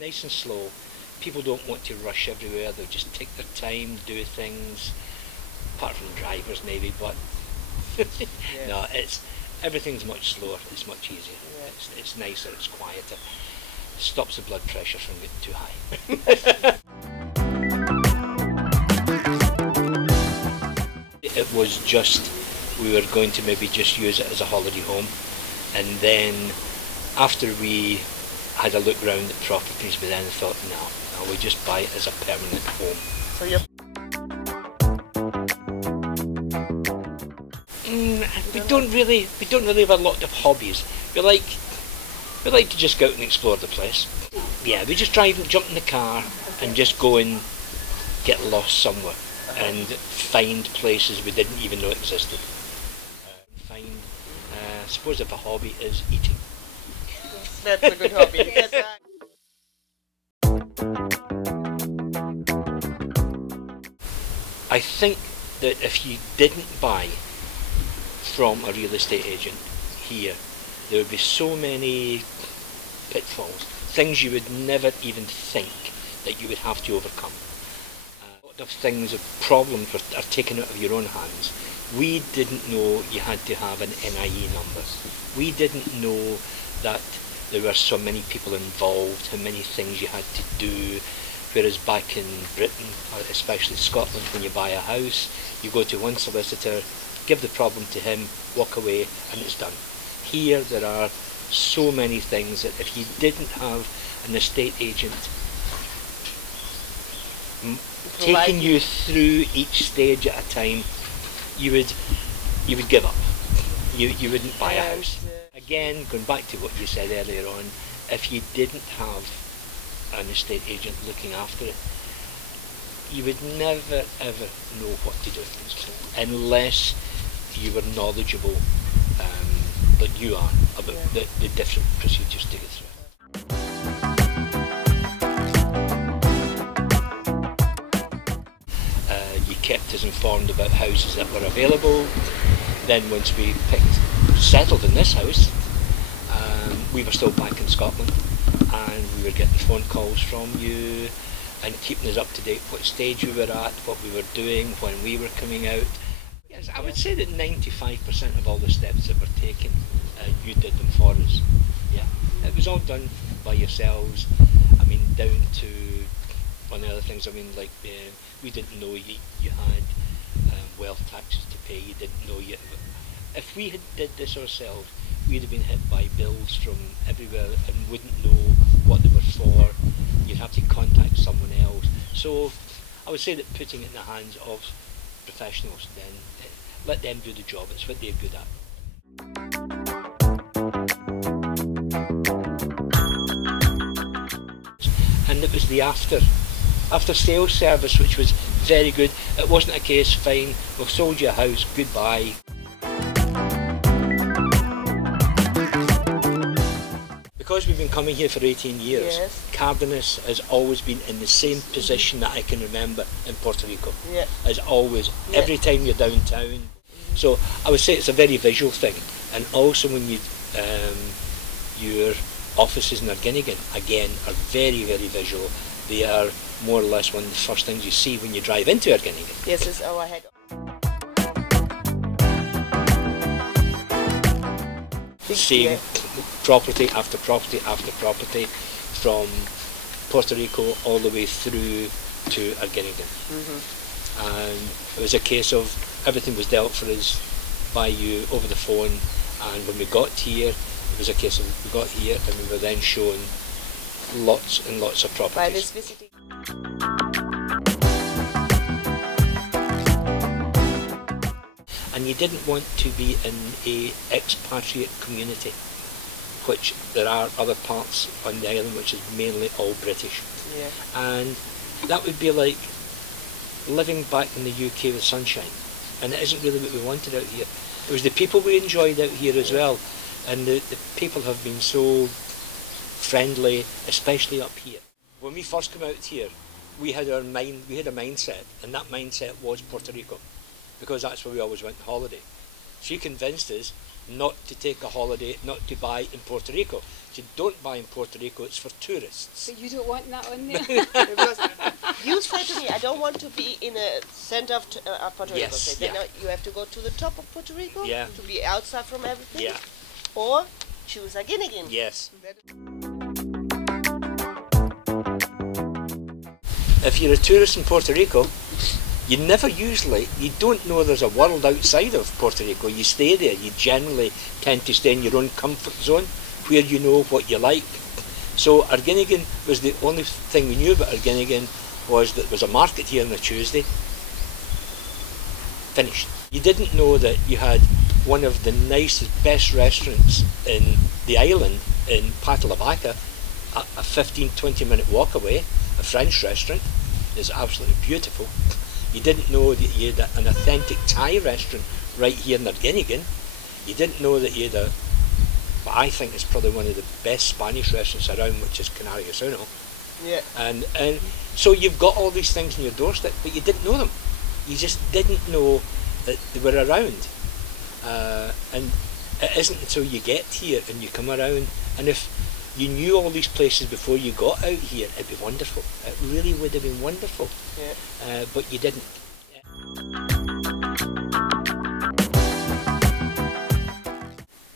Nice and slow. People don't want to rush everywhere, they'll just take their time, do things, apart from drivers maybe, but yes. No, everything's much slower, it's much easier, it's nicer, it's quieter, it stops the blood pressure from getting too high. It was just, we were going to maybe just use it as a holiday home, and then after we had a look round at properties, we then thought, no, we'll just buy it as a permanent home. So you're... we don't really have a lot of hobbies. We like to just go out and explore the place. Yeah, we just drive and jump in the car and just go and get lost somewhere and find places we didn't even know existed. I suppose if a hobby is eating. That's a good hobby. Yes. I think that if you didn't buy from a real estate agent here, there would be so many pitfalls, things you would never even think that you would have to overcome. A lot of things, problems are taken out of your own hands. We didn't know you had to have an NIE number. We didn't know that there were so many people involved, how many things you had to do, whereas back in Britain, especially Scotland, when you buy a house, you go to one solicitor, give the problem to him, walk away, and it's done. Here there are so many things that if you didn't have an estate agent taking you through each stage at a time, you would give up. You wouldn't buy a house. Again, going back to what you said earlier on, if you didn't have an estate agent looking after it, you would never ever know what to do unless you were knowledgeable, like you are, about the different procedures to go through. You kept us informed about houses that were available. Then once we settled in this house, we were still back in Scotland, and we were getting phone calls from you and keeping us up to date what stage we were at, what we were doing, when we were coming out. Yes, I would say that 95% of all the steps that were taken, you did them for us. Yeah, it was all done by yourselves. I mean, down to one of the other things. I mean, like we didn't know you had wealth taxes to pay. You didn't know you. If we had did this ourselves, we'd have been hit by bills from everywhere and wouldn't know what they were for. You'd have to contact someone else. So I would say that putting it in the hands of professionals, then let them do the job. It's what they're good at. And it was the after sales service, which was very good. It wasn't a case, fine, we've sold you a house, goodbye. Because we've been coming here for 18 years, yes. Cárdenas has always been in the same position that I can remember in Puerto Rico. Yeah. As always, yeah. Every time you're downtown. So I would say it's a very visual thing. And also when you, your offices in Arguineguin, again, are very, very visual. They are more or less one of the first things you see when you drive into Arguineguin. Yes, it's our head. Seeing property after property after property from Puerto Rico all the way through to Arguineguin. And it was a case of everything was dealt for us by you over the phone, and when we got here, it was a case of we got here and we were then shown lots and lots of properties. By this visiting. And you didn't want to be in a expatriate community which there are other parts on the island which is mainly all British. Yeah. And that would be like living back in the UK with sunshine, and it isn't really what we wanted out here. It was the people we enjoyed out here as well, and the people have been so friendly, especially up here. When we first came out here, we had a mindset, and that mindset was Puerto Rico, because that's where we always went on holiday. She convinced us not to take a holiday, not to buy in Puerto Rico. She said, don't buy in Puerto Rico, it's for tourists. So you don't want that on there? Because you said to me, I don't want to be in the center of Puerto Rico. Yes, So then you have to go to the top of Puerto Rico to be outside from everything. Yeah. Or choose Arguineguin. Yes. If you're a tourist in Puerto Rico, you don't know there's a world outside of Puerto Rico. You stay there. You generally tend to stay in your own comfort zone where you know what you like. So Arguineguin was the only thing we knew about Arguineguin was that there was a market here on a Tuesday. Finished. You didn't know that you had one of the nicest, best restaurants in the island in Patalavaca, a 15-20 minute walk away, a French restaurant. It's absolutely beautiful. You didn't know that you had an authentic Thai restaurant right here in Arguineguin. You didn't know that you had what I think is probably one of the best Spanish restaurants around, which is Canaria. Yeah. And so you've got all these things on your doorstep, but you didn't know them. You just didn't know that they were around. And it isn't until you get here and you come around, and if you knew all these places before you got out here, it'd be wonderful. It really would have been wonderful. Yeah. But you didn't.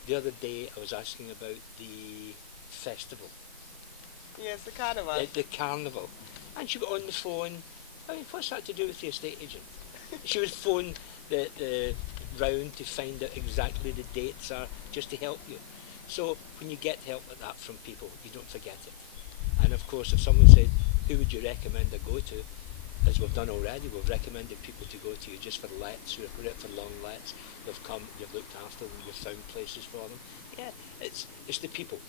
The other day I was asking about the festival. Yes, the carnival. The carnival. And she got on the phone. I mean, what's that to do with the estate agent? She would phone the round to find out exactly the dates are, just to help you. So when you get help like that from people, you don't forget it. And of course, if someone said, who would you recommend I go to? As we've done already, we've recommended people to go to you just for lets, who are out for long lets. They've come, you've looked after them, you've found places for them. Yeah, it's the people.